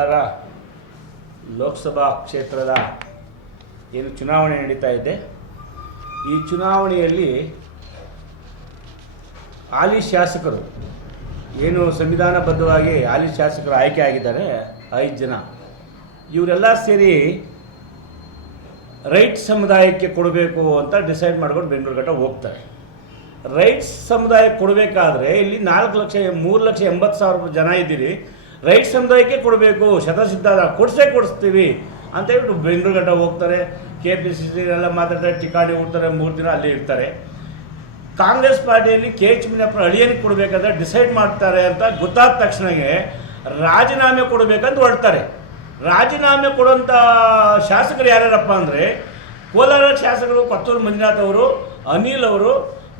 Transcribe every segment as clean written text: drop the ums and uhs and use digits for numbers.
ಕೋಲಾರ ಲೋಕಸಭಾ ಕ್ಷೇತ್ರದ ಏನು ಚುನಾವಣೆ ನಡೀತಾ ಇದೆ, ಈ ಚುನಾವಣೆಯಲ್ಲಿ ಹಾಲಿ ಶಾಸಕರು ಏನು ಸಂವಿಧಾನಬದ್ಧವಾಗಿ ಹಾಲಿ ಶಾಸಕರು ಆಯ್ಕೆ ಆಗಿದ್ದಾರೆ 5 ಜನ, ಇವರೆಲ್ಲ ಸೇರಿ ರೈಟ್ ಸಮುದಾಯಕ್ಕೆ ಕೊಡಬೇಕು ಅಂತ ಡಿಸೈಡ್ ಮಾಡ್ಕೊಂಡು ಬೆಂಗಳೂರು ಗಂಟ ಹೋಗ್ತಾರೆ. ರೈಟ್ಸ್ ಸಮುದಾಯಕ್ಕೆ ಕೊಡಬೇಕಾದ್ರೆ ಇಲ್ಲಿ 3,80,000 ಜನ ಇದ್ದೀರಿ, ರೈಟ್ ಸಮುದಾಯಕ್ಕೆ ಕೊಡಬೇಕು, ಶತಸಿದ್ಧ ಕೊಡಿಸ್ತೀವಿ ಅಂತ ಹೇಳ್ಬಿಟ್ಟು ಬೆಂಗಳೂರು ಗಂಟ ಹೋಗ್ತಾರೆ. KPCC ಎಲ್ಲ ಮಾತಾಡ್ತಾರೆ, ಟಿಕಾಣಿ ಹುಡ್ತಾರೆ, 3 ದಿನ ಅಲ್ಲೇ ಇರ್ತಾರೆ. ಕಾಂಗ್ರೆಸ್ ಪಾರ್ಟಿಯಲ್ಲಿ KH ಮುನಿಯಪ್ಪನ ಅಳಿಯನಿಗೆ ಕೊಡಬೇಕಾದ್ರೆ ಡಿಸೈಡ್ ಮಾಡ್ತಾರೆ ಅಂತ ಗೊತ್ತಾದ ತಕ್ಷಣವೇ ರಾಜೀನಾಮೆ ಕೊಡಬೇಕಂತ ಹೊರಡ್ತಾರೆ. ರಾಜೀನಾಮೆ ಕೊಡುವಂಥ ಶಾಸಕರು ಯಾರ್ಯಾರಪ್ಪ ಅಂದರೆ ಕೋಲಾರ ಶಾಸಕರು ಕೊತ್ತೂರು ಮಂಜುನಾಥ್ ಅವರು, ಅನಿಲ್ ಅವರು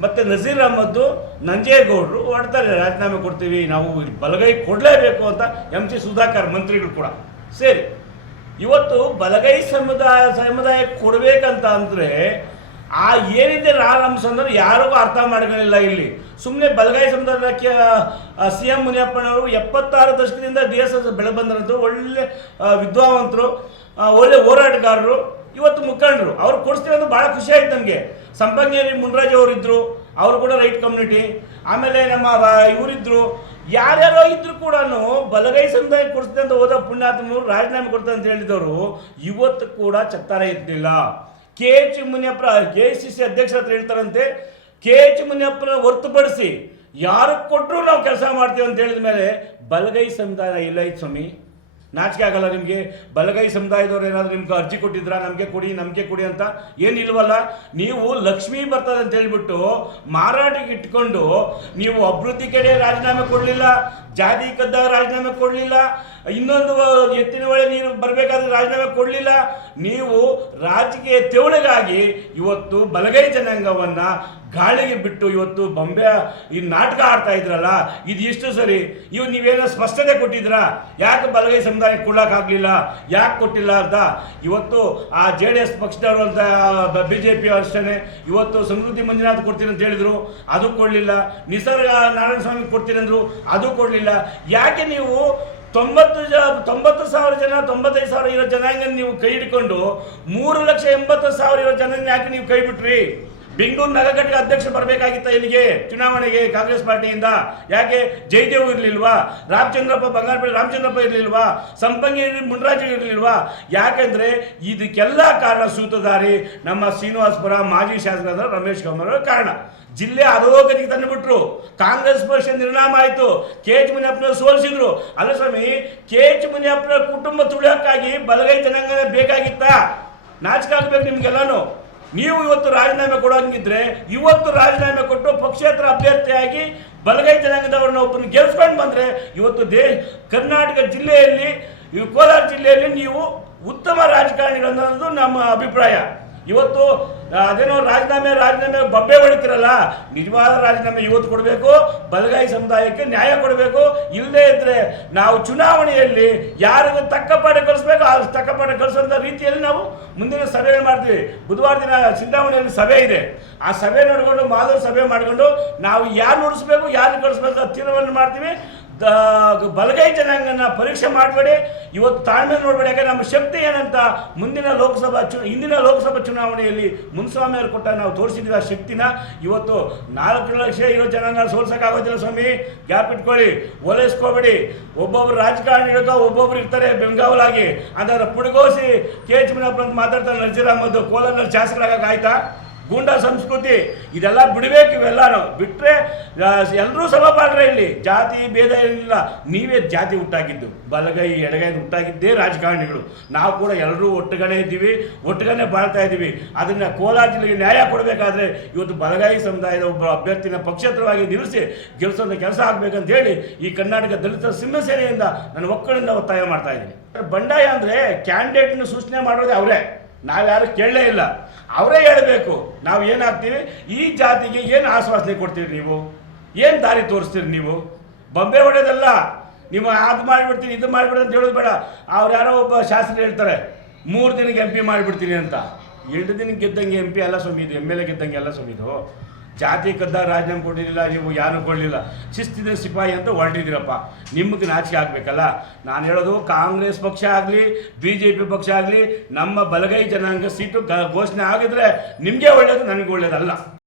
ಮತ್ತು ನಜೀರ್ ಅಹಮದ್, ನಂಜೇಗೌಡರು ಹೊರಡ್ತಾರೆ. ರಾಜೀನಾಮೆ ಕೊಡ್ತೀವಿ, ನಾವು ಬಲಗೈ ಕೊಡಲೇಬೇಕು ಅಂತ MC ಸುಧಾಕರ್ ಮಂತ್ರಿಗಳು ಕೂಡ ಸೇರಿ ಇವತ್ತು ಬಲಗೈ ಸಮುದಾಯಕ್ಕೆ ಕೊಡಬೇಕಂತ ಅಂದರೆ ಆ ಏನಿದೆ ಅಂಶ ಅಂದ್ರೆ ಯಾರಿಗೂ ಅರ್ಥ ಮಾಡ್ಕೊಳ್ಳಿಲ್ಲ. ಇಲ್ಲಿ ಸುಮ್ಮನೆ ಬಲಗೈ ಸಮುದಾಯಕ್ಕೆ CM ಮುನಿಯಪ್ಪನವರು 76 ದಶಕದಿಂದ ದೇಶದ ಬೆಳೆ ಬಂದಂಥ ಒಳ್ಳೆ ವಿದ್ವಾಂತರು, ಒಳ್ಳೆ ಹೋರಾಟಗಾರರು, ಇವತ್ತು ಮುಖಂಡರು. ಅವ್ರು ಕೊಡಿಸ್ತೀವಿ ಅಂತ ಭಾಳ ಖುಷಿ ಆಯ್ತು ನನಗೆ. ಸಂಪಂಗೇರಿ ಮುನ್ರಾಜ್ ಅವರಿದ್ದರು, ಅವರು ಕೂಡ ರೈಟ್ ಕಮ್ಯುನಿಟಿ. ಆಮೇಲೆ ನಮ್ಮ ಇವರಿದ್ದರು, ಯಾರ್ಯಾರೋ ಇದ್ರು ಕೂಡ ಬಲಗೈ ಸಮುದಾಯ ಕೊಡಿಸ್ತೆ ಅಂತ ಹೋದ ಪುಣ್ಯಾತ್ಮರು ರಾಜೀನಾಮೆ ಕೊಡ್ತಾರೆ ಅಂತ ಹೇಳಿದವರು ಇವತ್ತು ಕೂಡ ಚತ್ತರ ಇರಲಿಲ್ಲ. KH ಮುನಿಯಪ್ಪ KCC ಅಧ್ಯಕ್ಷರ ಹತ್ರ ಹೇಳ್ತಾರಂತೆ, KH ಮುನಿಯಪ್ಪನ ಹೊರತುಪಡಿಸಿ ಯಾರು ಕೊಟ್ಟರು ನಾವು ಕೆಲಸ ಮಾಡ್ತೀವಿ ಅಂತ ಹೇಳಿದ ಮೇಲೆ ಬಲಗೈ ಸಮುದಾಯ ಇಲ್ಲ ಇತ್ತು ಸ್ವಾಮಿ. ನಾಚಿಕೆ ಆಗಲ್ಲ ನಿಮಗೆ? ಬಲಗೈ ಸಮುದಾಯದವ್ರು ಏನಾದರೂ ನಿಮ್ಗೆ ಅರ್ಜಿ ಕೊಟ್ಟಿದ್ರಾ ನಮಗೆ ಕೊಡಿ ಅಂತ? ಏನಿಲ್ವಲ್ಲ. ನೀವು ಲಕ್ಷ್ಮೀ ಬರ್ತದೆ ಅಂತ ಹೇಳಿಬಿಟ್ಟು ಮಾರಾಟಕ್ಕೆ ಇಟ್ಕೊಂಡು ನೀವು ಅಭಿವೃದ್ಧಿ ಕಡೆ ರಾಜೀನಾಮೆ ಕೊಡಲಿಲ್ಲ, ಜಾತಿ ಕದ್ದಾಗ ರಾಜೀನಾಮೆ ಕೊಡಲಿಲ್ಲ, ಇನ್ನೊಂದು ಎತ್ತಿನ ಹೊಳೆ ನೀರು ಬರಬೇಕಾದ್ರೆ ರಾಜೀನಾಮೆ ಕೊಡಲಿಲ್ಲ. ನೀವು ರಾಜಕೀಯ ತೆವಳಿಗಾಗಿ ಇವತ್ತು ಬಲಗೈ ಜನಾಂಗವನ್ನು ಗಾಳಿಗೆ ಬಿಟ್ಟು ಇವತ್ತು ಬೊಂಬೆ ಈ ನಾಟಕ ಆಡ್ತಾ ಇದ್ರಲ್ಲ, ಇದು ಎಷ್ಟು ಸರಿ? ನೀವೇನೋ ಸ್ಪಷ್ಟತೆ ಕೊಟ್ಟಿದ್ರಾ? ಯಾಕೆ ಬಲಗೈ ಸಮುದಾಯಕ್ಕೆ ಕೊಡೋಕ್ಕಾಗಲಿಲ್ಲ, ಯಾಕೆ ಕೊಟ್ಟಿಲ್ಲ ಅಂತ ಇವತ್ತು ಆ JDS ಪಕ್ಷದವರು ಅಂತ BJP ಅಷ್ಟೇ ಇವತ್ತು ಸಮೃದ್ಧಿ ಮಂಜುನಾಥ್ ಕೊಡ್ತೀನಿ ಅಂತ ಹೇಳಿದರು, ಅದು ಕೊಡಲಿಲ್ಲ. ನಿಸರ್ಗ ನಾರಾಯಣ ಸ್ವಾಮಿ ಕೊಡ್ತೀನಿ ಅಂದರು, ಅದು ಕೊಡಲಿಲ್ಲ. ಯಾಕೆ ನೀವು 90,000 ಜನ 95,000 ಇರೋ ಜನಾಂಗ ನೀವು ಕೈ ಹಿಡ್ಕೊಂಡು 3,80,000 ಇರೋ ಜನ ಯಾಕೆ ನೀವು ಕೈ ಬಿಟ್ರಿ? ಬೆಂಗಳೂರು ನಗರ ಘಟಕ ಅಧ್ಯಕ್ಷ ಬರಬೇಕಾಗಿತ್ತ ಇಲ್ಲಿಗೆ ಚುನಾವಣೆಗೆ ಕಾಂಗ್ರೆಸ್ ಪಾರ್ಟಿಯಿಂದ? ಯಾಕೆ ಜಯದೇವ್ ಇರಲಿಲ್ವಾ? ಬಂಗಾರಪೇಟೆ ರಾಮಚಂದ್ರಪ್ಪ ಇರಲಿಲ್ವಾ? ಸಂಪಂಗೇರಿ ಮುನ್ರಾಜು ಇರಲಿಲ್ವಾ? ಯಾಕೆಂದರೆ ಇದಕ್ಕೆಲ್ಲ ಕಾರಣ ಸೂತ್ರಧಾರಿ ನಮ್ಮ ಶ್ರೀನಿವಾಸಪುರ ಮಾಜಿ ಶಾಸಕರಾದ ರಮೇಶ್ ಕುಮಾರ್ ಅವರ ಕಾರಣ. ಜಿಲ್ಲೆ ಅಧೋಗತಿಗೆ ತಂದುಬಿಟ್ರು. ಕಾಂಗ್ರೆಸ್ ಪಕ್ಷ ನಿರ್ನಾಮ ಆಯಿತು. KH ಮುನಿಯಪ್ಪನ ಸೋಲಿಸಿದ್ರು. ಅಲ್ಲ ಸ್ವಾಮಿ, KH ಮುನಿಯಪ್ಪನ ಕುಟುಂಬ ತುಳಿಯೋಕ್ಕಾಗಿ ಬಲಗೈ ಜನಾಂಗನೇ ಬೇಕಾಗಿತ್ತಾ? ನಾಚಿಕೆ ಆಗಬೇಕು ನಿಮ್ಗೆಲ್ಲಾನು. ನೀವು ಇವತ್ತು ರಾಜೀನಾಮೆ ಕೊಡೋಂಗಿದ್ರೆ ಇವತ್ತು ರಾಜೀನಾಮೆ ಕೊಟ್ಟು ಪಕ್ಷೇತರ ಅಭ್ಯರ್ಥಿಯಾಗಿ ಬಲಗೈ ಜನಾಂಗದವ್ರನ್ನ ಒಬ್ಬರನ್ನು ಗೆಲ್ಸ್ಕೊಂಡು ಬಂದರೆ ಇವತ್ತು ಕರ್ನಾಟಕ ಜಿಲ್ಲೆಯಲ್ಲಿ, ಕೋಲಾರ ಜಿಲ್ಲೆಯಲ್ಲಿ ನೀವು ಉತ್ತಮ ರಾಜಕಾರಣಿ ಅನ್ನೋದು ನಮ್ಮ ಅಭಿಪ್ರಾಯ. ಇವತ್ತು ಅದೇನೋ ರಾಜೀನಾಮೆ ಬಬ್ಬೆ ಹೊಡಿತಿರಲ್ಲ, ನಿಜವಾದ ರಾಜೀನಾಮೆ ಇವತ್ತು ಕೊಡಬೇಕು. ಬಲಗೈ ಸಮುದಾಯಕ್ಕೆ ನ್ಯಾಯ ಕೊಡಬೇಕು. ಇಲ್ಲದೇ ಇದ್ದರೆ ನಾವು ಚುನಾವಣೆಯಲ್ಲಿ ಯಾರಿಗೂ ತಕ್ಕಪಾಠ ಕಲಿಸ್ಬೇಕು, ಆ ತಕ್ಕಪಾಠ ಕಲಿಸೋಂಥ ರೀತಿಯಲ್ಲಿ ನಾವು ಮುಂದಿನ ಸಭೆಗಳು ಮಾಡ್ತೀವಿ. ಬುಧವಾರ ದಿನ ಚಿಂತಾಮಣಿಯಲ್ಲಿ ಸಭೆ ಇದೆ. ಆ ಸಭೆ ನೋಡಿಕೊಂಡು ಮಾಧವ್ ಸಭೆ ಮಾಡಿಕೊಂಡು ನಾವು ಯಾರು ನುಡಿಸ್ಬೇಕು, ಯಾರು ಕಳಿಸ್ಬೇಕು ತೀರ್ಮಾನ ಮಾಡ್ತೀವಿ. ಬಲಗೈ ಜನಾಂಗನ ಪರೀಕ್ಷೆ ಮಾಡಬೇಡಿ, ಇವತ್ತು ತಾಳ್ಮೆ ನೋಡಬೇಡಿ. ಯಾಕಂದರೆ ನಮ್ಮ ಶಕ್ತಿ ಏನಂತ ಹಿಂದಿನ ಲೋಕಸಭಾ ಚುನಾವಣೆಯಲ್ಲಿ ಮುನ್ಸ್ವಾಮಿ ಅವರು ಕೊಟ್ಟ ನಾವು ತೋರಿಸಿದ್ವಿ ಆ ಶಕ್ತಿನ. ಇವತ್ತು 4 ಲಕ್ಷ ಇರೋ ಜನ ಸೋಲ್ಸೋಕ್ಕಾಗೋದಿಲ್ಲ ಸ್ವಾಮಿ, ಗ್ಯಾಪ್ ಇಟ್ಕೊಳ್ಳಿ, ಓಲೈಸ್ಕೋಬೇಡಿ. ಒಬ್ಬೊಬ್ರು ರಾಜಕಾರಣಿಗಳು ಒಬ್ಬೊಬ್ರು ಇರ್ತಾರೆ ಬೆಂಗಾವಲಾಗಿ, ಅದರ ಪುಡುಗೋಸಿ KH ಮುನಿಯಪ್ಪ ಅಂತ ಮಾತಾಡ್ತಾರೆ. ನಜೀರ್ ಅಹಮದ್ ಕೋಲಾರಲ್ಲಿ ಶಾಸಕರಾಗಕ್ಕೆ ಗೂಂಡಾ ಸಂಸ್ಕೃತಿ ಇದೆಲ್ಲ ಬಿಡಬೇಕು. ಇವೆಲ್ಲನೂ ಬಿಟ್ಟರೆ ಎಲ್ಲರೂ ಸಮಪಾಡ್ರೆ. ಇಲ್ಲಿ ಜಾತಿ ಭೇದ ಏನಿಲ್ಲ. ನೀವೇ ಜಾತಿ ಹುಟ್ಟಾಗಿದ್ದು, ಬಲಗೈ ಎಡಗೈ ಹುಟ್ಟಾಗಿದ್ದೇ ರಾಜಕಾರಣಿಗಳು. ನಾವು ಕೂಡ ಎಲ್ಲರೂ ಒಟ್ಟುಗಡೆ ಇದ್ದೀವಿ, ಒಟ್ಟುಗಡೆ ಬಾಳ್ತಾ ಇದ್ದೀವಿ. ಅದನ್ನು ಕೋಲಾರ ಜಿಲ್ಲೆಗೆ ನ್ಯಾಯ ಕೊಡಬೇಕಾದ್ರೆ ಇವತ್ತು ಬಲಗೈ ಸಮುದಾಯದ ಒಬ್ಬ ಅಭ್ಯರ್ಥಿನ ಪಕ್ಷೇತರವಾಗಿ ನಿಲ್ಲಿಸಿ ಗೆಲ್ಲಿಸೋಂಥ ಕೆಲಸ ಆಗಬೇಕಂತ ಹೇಳಿ ಈ ಕರ್ನಾಟಕ ದಲಿತ ಸಿಂಹಸೇನೆಯಿಂದ ನಾನು ಒಕ್ಕಲಿಂದ ಒತ್ತಾಯ ಮಾಡ್ತಾ ಇದ್ದೀನಿ. ಬಂಡಾಯ ಅಂದರೆ ಕ್ಯಾಂಡಿಡೇಟ್ನ ಸೂಚನೆ ಮಾಡೋದೇ ಅವರೇ, ನಾವ್ಯಾರು ಕೇಳಲೇ ಇಲ್ಲ. ಅವರೇ ಹೇಳಬೇಕು ನಾವು ಏನಾಗ್ತೀವಿ, ಈ ಜಾತಿಗೆ ಏನು ಆಶ್ವಾಸನೆ ಕೊಡ್ತೀರಿ, ನೀವು ಏನು ದಾರಿ ತೋರಿಸ್ತೀರಿ. ನೀವು ಬೊಂಬೆ ಹೊಡೆಯೋದಲ್ಲ, ನೀವು ಅದು ಮಾಡಿಬಿಡ್ತೀನಿ ಇದು ಮಾಡಿಬಿಡ್ತೀನಿ ಅಂತ ಹೇಳೋದು ಬೇಡ. ಅವ್ರು ಯಾರೋ ಒಬ್ಬ ಶಾಸಕರು ಹೇಳ್ತಾರೆ 3 ದಿನಕ್ಕೆ MP ಮಾಡಿಬಿಡ್ತೀನಿ ಅಂತ. 2 ದಿನಕ್ಕೆ ಗೆದ್ದಂಗೆ MP ಅಲ್ಲ ಸ್ವಾಮಿ ಇದು, MLA ಗೆದ್ದಂಗೆ ಅಲ್ಲ ಸ್ವಾಮಿ ಇದು. ಜಾತಿ ಕದ್ದಾಗ ರಾಜೀನಾಮೆ ಕೊಟ್ಟಿರಲಿಲ್ಲ, ನೀವು ಯಾರು ಕೊಡಲಿಲ್ಲ, ಶಿಸ್ತಿನ ಸಿಪಾಯಿ ಅಂತ ಹೊರಟಿದ್ದೀರಪ್ಪ. ನಿಮಗೆ ನಾಚಿಕೆ ಆಗಬೇಕಲ್ಲ. ನಾನು ಹೇಳೋದು, ಕಾಂಗ್ರೆಸ್ ಪಕ್ಷ ಆಗಲಿ BJP ಪಕ್ಷ ಆಗಲಿ ನಮ್ಮ ಬಲಗೈ ಜನಾಂಗ ಸೀಟು ಘೋಷಣೆ ಆಗಿದ್ರೆ ನಿಮಗೆ ಒಳ್ಳೆಯದು, ನನಗೆ ಒಳ್ಳೆಯದಲ್ಲ.